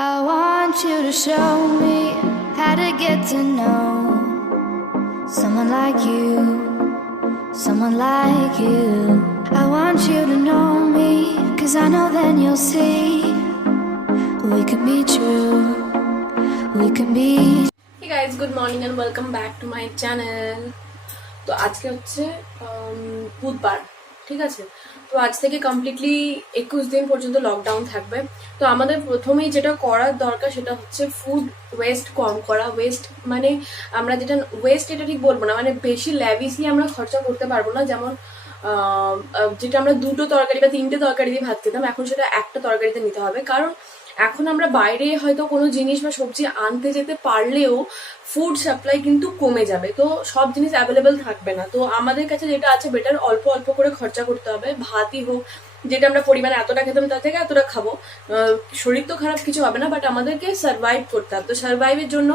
I want you to show me how to get to know someone like you, someone like you. I want you to know me, 'cause I know then you'll see we can be true, we can be. Hey guys, good morning and welcome back to my channel. তো আজকে হচ্ছে বুধবার, ঠিক আছে। তো আজ থেকে completely 21 দিন পর্যন্ত লকডাউন থাকবে। তো আমাদের প্রথমেই যেটা করার দরকার সেটা হচ্ছে ফুড ওয়েস্ট কম করা। ওয়েস্ট মানে আমরা যেটা ওয়েস্ট এটা ঠিক বলবো না, মানে বেশি ল্যাভিশলি আমরা খরচা করতে পারবো না। যেমন যেটা আমরা 2টো তরকারি বা 3টে তরকারি দিয়ে ভাত খেতাম, এখন সেটা একটা তরকারিতে নিতে হবে। কারণ এখন আমরা বাইরে হয়তো কোনো জিনিস বা সবজি আনতে যেতে পারলেও ফুড সাপ্লাই কিন্তু কমে যাবে, তো সব জিনিস অ্যাভেলেবেল থাকবে না। তো আমাদের কাছে যেটা আছে বেটার অল্প অল্প করে খরচা করতে হবে। ভাতই হোক, যেটা আমরা পরিমাণে এতটা খেতাম তার থেকে এতটা খাবো, শরীর তো খারাপ কিছু হবে না, বাট আমাদেরকে সার্ভাইভ করতে হবে। তো সার্ভাইভের জন্য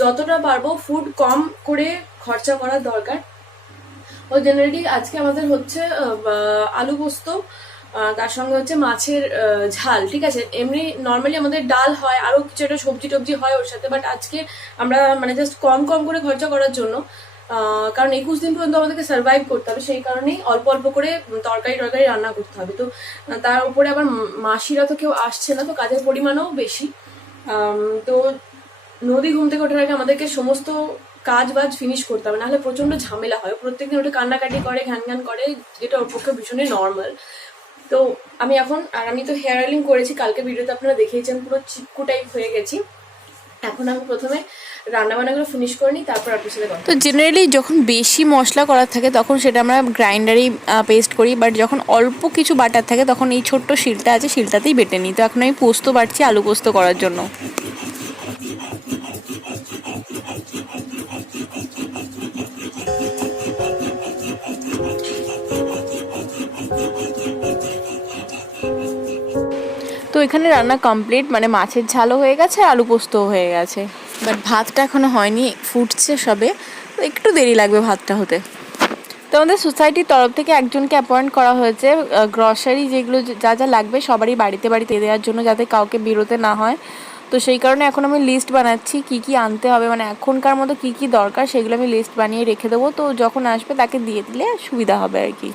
যতটা পারবো ফুড কম করে খরচা করার দরকার। ও জেনারেলি আজকে আমাদের হচ্ছে আলু পোস্ত, তার সঙ্গে হচ্ছে মাছের ঝাল, ঠিক আছে। এমনি নর্মালি আমাদের ডাল হয়, আরো কিছু একটা সবজি টবজি হয় ওর সাথে, বাট আজকে আমরা মানে জাস্ট কম কম করে খরচা করার জন্য, কারণ 21 দিন পর্যন্ত আমাদেরকে সার্ভাইভ করতে হবে, সেই কারণেই অল্প অল্প করে তরকারি রান্না করতে হবে। তো তার উপরে আবার মাসিরা তো কেউ আসছে না, তো কাজের পরিমাণও বেশি। তো নদী ঘুম থেকে ওঠার আগে আমাদেরকে সমস্ত কাজ বাজ ফিনিশ করতে হবে, নাহলে প্রচন্ড ঝামেলা হয়। প্রত্যেকদিন ওটা কান্নাকাটি করে, ঘ্যান ঘ্যান করে, যেটা ওর পক্ষে ভীষণই নর্মাল। তো আমি তো হেয়ার অয়েলিং করেছি, কালকে ভিডিওতে আপনারা দেখেইছেন, পুরো চিক্কু টাইপ হয়ে গেছি। এখন আমি প্রথমে রান্নাবান্নাগুলো ফিনিশ করে নিই, তারপর আপনার সাথে কথা। তো জেনারেলি যখন বেশি মশলা করার থাকে তখন সেটা আমরা গ্রাইন্ডারেই পেস্ট করি, বাট যখন অল্প কিছু বাটার থাকে তখন এই ছোট্ট শিলটা আছে, শিলটাতেই বেটে নিই। তো এখন আমি পোস্ত বাটছি আলু পোস্ত করার জন্য। তো এখানে রান্না কমপ্লিট, মানে মাছের ঝালও হয়ে গেছে, আলু পোস্তও হয়ে গেছে, বাট ভাতটা এখনো হয়নি, ফুটছে সবে, তো একটু দেরি লাগবে ভাতটা হতে। তো আমাদের সোসাইটির তরফ থেকে একজনকে অ্যাপয়েন্ট করা হয়েছে গ্রসারি যেগুলো যা যা লাগবে সবারই বাড়িতে বাড়িতে দেওয়ার জন্য, যাতে কাউকে বেরোতে না হয়। তো সেই কারণে এখন আমি লিস্ট বানাচ্ছি কি কি আনতে হবে, মানে এখনকার মতো কি কি দরকার সেগুলো আমি লিস্ট বানিয়ে রেখে দেবো। তো যখন আসবে তাকে দিয়ে দিলে সুবিধা হবে আর কি।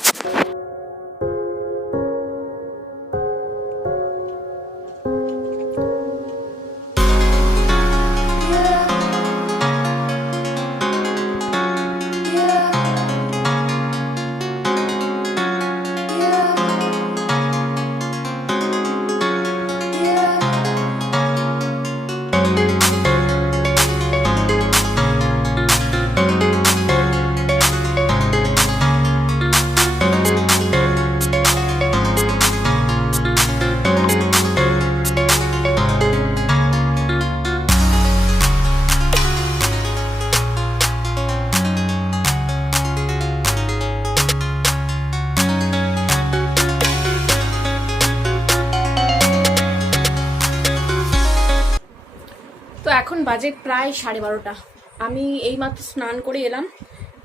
তো এখন বাজে প্রায় 12:30। আমি এইমাত্র স্নান করে এলাম,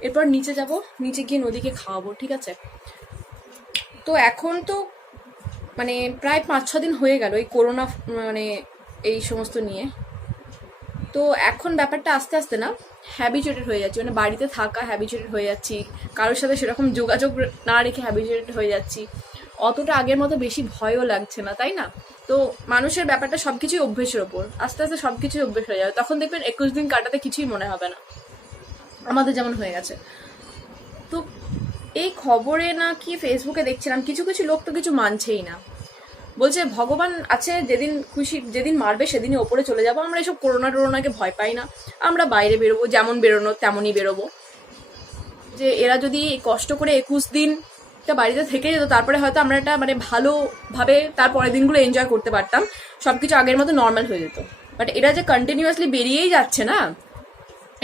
এরপর নিচে যাব, নিচে গিয়ে নদীকে খাওয়াবো, ঠিক আছে। তো এখন তো মানে প্রায় 5-6 দিন হয়ে গেল এই করোনা মানে এই সমস্ত নিয়ে। তো এখন ব্যাপারটা আস্তে আস্তে না হ্যাবিচুয়েটেড হয়ে যাচ্ছি, মানে বাড়িতে থাকা হ্যাবিচুয়েটেড হয়ে যাচ্ছি, কারোর সাথে সেরকম যোগাযোগ না রেখে হ্যাবিচুয়েটেড হয়ে যাচ্ছি। অতটা আগের মতো বেশি ভয়ও লাগছে না, তাই না? তো মানুষের ব্যাপারটা সবকিছুই অভ্যেসের ওপর, আস্তে আস্তে সবকিছুই অভ্যেস হয়ে যাবে, তখন দেখবেন 21 দিন কাটাতে কিছুই মনে হবে না, আমাদের যেমন হয়ে গেছে। তো এই খবরে না কি ফেসবুকে দেখছিলাম, কিছু কিছু লোক তো কিছু মানছেই না, বলছে ভগবান আছে, যেদিন খুশি যেদিন মারবে সেদিনই ওপরে চলে যাবো, আমরা এসব টোরোনাকে ভয় পাই না, আমরা বাইরে বেরোবো, যেমন বেরোনো তেমনই বেরোবো। যে এরা যদি কষ্ট করে 21 দিন বাড়িতে থেকে যেত, তারপরে হয়তো আমরা একটা মানে ভালোভাবে তারপরের দিনগুলো এনজয় করতে পারতাম, সবকিছু আগের মতো নর্মাল হয়ে যেত। বাট এরা যে কন্টিনিউয়াসলি বেরিয়েই যাচ্ছে না,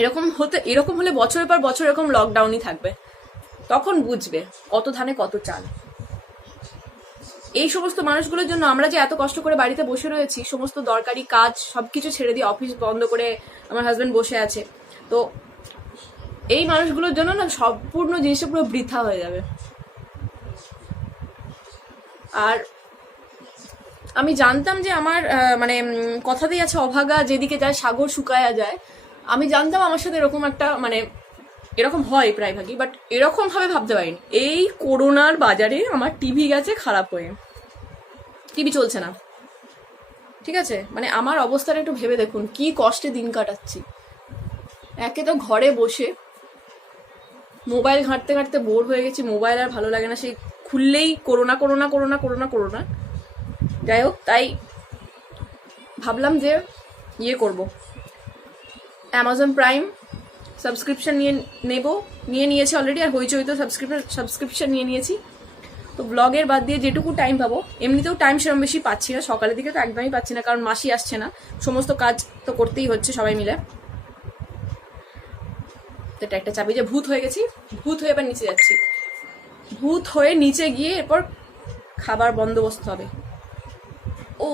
এরকম হলে বছরের পর বছর এরকম লকডাউনই থাকবে, তখন বুঝবে অত ধানে কত চাল। এই সমস্ত মানুষগুলোর জন্য আমরা যে এত কষ্ট করে বাড়িতে বসে রয়েছি, সমস্ত দরকারি কাজ সবকিছু ছেড়ে দিয়ে অফিস বন্ধ করে আমার হাজবেন্ড বসে আছে, তো এই মানুষগুলোর জন্য না সম্পূর্ণ জিনিসটা পুরো বৃথা হয়ে যাবে। আর আমি জানতাম যে আমার মানে কথাতেই আছে অভাগা যেদিকে যায় সাগর শুকায়া যায়। আমি জানতাম আমার সাথে এরকম একটা মানে এরকম হয় প্রায় ভাগই, বাট এরকম ভাবে ভাবতে পারিনি। এই করোনার বাজারে আমার টিভি গেছে খারাপ হয়ে, টিভি চলছে না, ঠিক আছে? মানে আমার অবস্থাটা একটু ভেবে দেখুন, কি কষ্টে দিন কাটাচ্ছি। একে তো ঘরে বসে মোবাইল ঘাঁটতে ঘাঁটতে বোর হয়ে গেছি, মোবাইল আর ভালো লাগে না, সেই খুললেই corona corona corona corona corona. যাই হোক, তাই ভাবলাম যে ইয়ে করব, অ্যামাজন প্রাইম সাবস্ক্রিপশন নিয়ে নিয়েছি অলরেডি, আর হইচই তো সাবস্ক্রিপশন নিয়ে নিয়েছি। তো ব্লগের বাদ দিয়ে যেটুকু টাইম পাবো, এমনিতেও টাইম সেরকম বেশি পাচ্ছি না, সকালের দিকে তো একদমই পাচ্ছি না, কারণ মাসি আসছে না, সমস্ত কাজ তো করতেই হচ্ছে সবাই মিলে। তো এটা একটা চাবি যে ভূত হয়ে গেছি, ভূত হয়ে এবার নিচে যাচ্ছি, ভূত হয়ে নিচে গিয়ে এরপর খাবার বন্দোবস্ত হবে। ও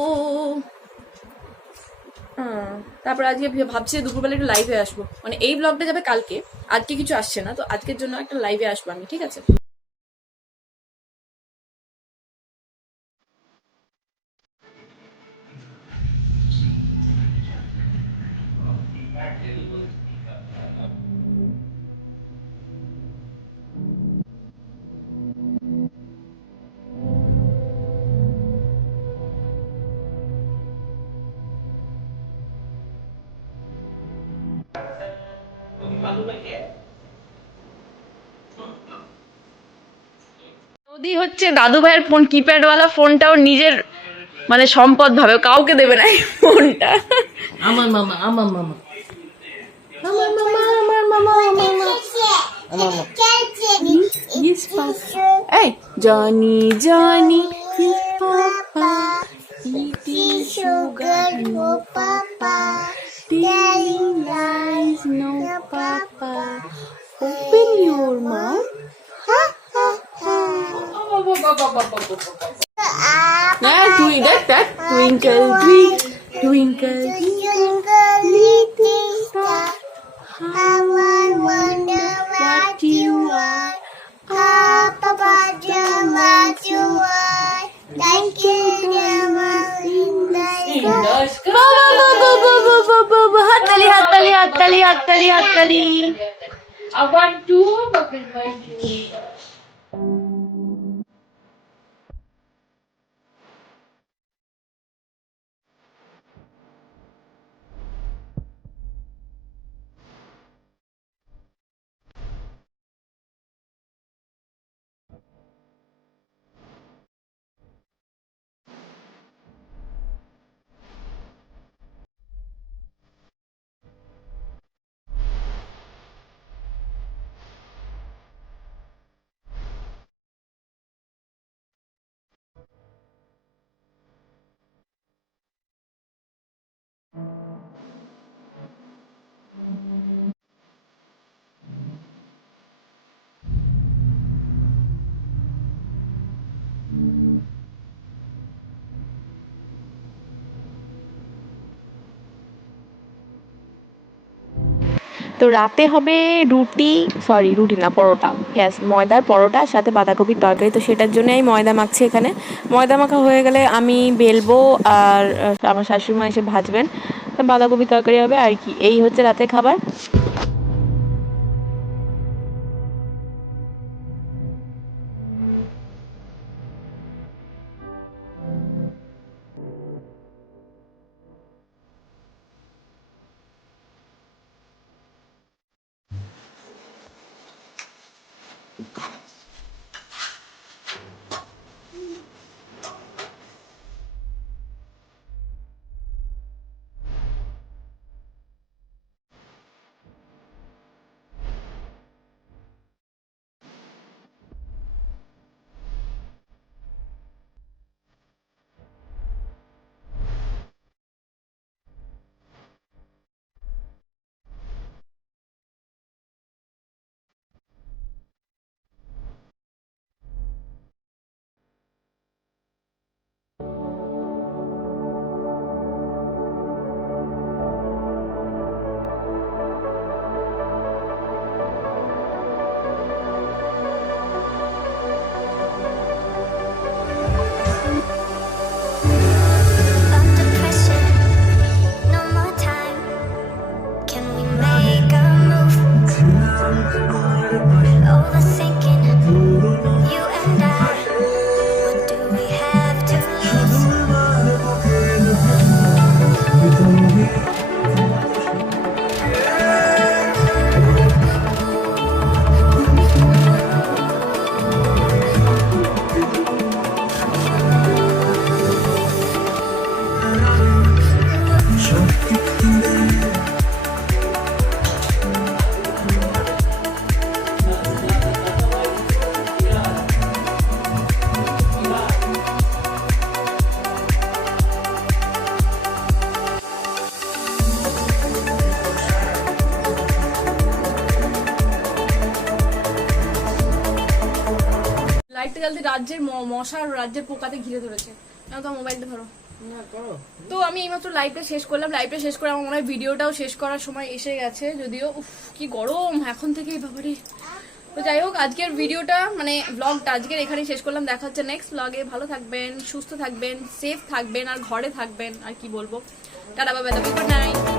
তারপর আজকে ভাবছি দুপুরবেলা একটু লাইভে আসবো, মানে এই ব্লগটা যাবে কালকে, আজকে কিছু আসছে না, তো আজকের জন্য একটা লাইভে আসবো আমি, ঠিক আছে? যদি হচ্ছে দাদু ভাইয়ের ফোন, কিপ্যাডওয়ালা ফোনটাও নিজের মানে সম্পদ ভাবে, কাউকে দেবে না এই ফোনটা। আমার মামা আমার মামা আমার মামা আমার মামা আমার মামা। Yes, Papa. Hey, Johnny, Johnny, yes, Papa. Eating sugar, no, Papa. Telling lies, no, Papa. Open your mouth. Yeah, doing that. Twinkle, twinkle, twinkle, twinkle, little star. How I wonder what you are. Papa, what you are. Thank you, Mama, in the sky. হাততালি হাততালি হাততালি হাততালি হাততালি। আবার two বাপের ভাই তো রাতে হবে রুটি না, পরোটা। গ্যাস ময়দার পরোটা, সাথে বাঁধাকপির তরকারি। তো সেটার জন্য আমি ময়দা মাখছি এখানে। ময়দা মাখা হয়ে গেলে আমি বেলবো, আর আমার শাশুড়ি মা এসে ভাজবেন, বাঁধাকপির তরকারি হবে আর কি। এই হচ্ছে রাতের খাবার। আজকাল রাজ্যের মশা আর রাজ্যের পোকাতে ঘিরে ধরেছে। নাও তো মোবাইলটা ধরো। না করো। তো আমি এইমাত্র লাইভটা শেষ করলাম, লাইভটা শেষ করে আমার মনে হয় ভিডিওটাও শেষ করার সময় এসে গেছে, যদিও উফ কি গরম এখন থেকেই বাবারে। তো যাই হোক আজকের ভিডিওটা মানে ব্লগটা আজকের এখানেই শেষ করলাম। দেখা হচ্ছে নেক্সট ব্লগে। ভালো থাকবেন, সুস্থ থাকবেন, সেফ থাকবেন আর ঘরে থাকবেন, আর কি বলবো। Tata bye bye, good night.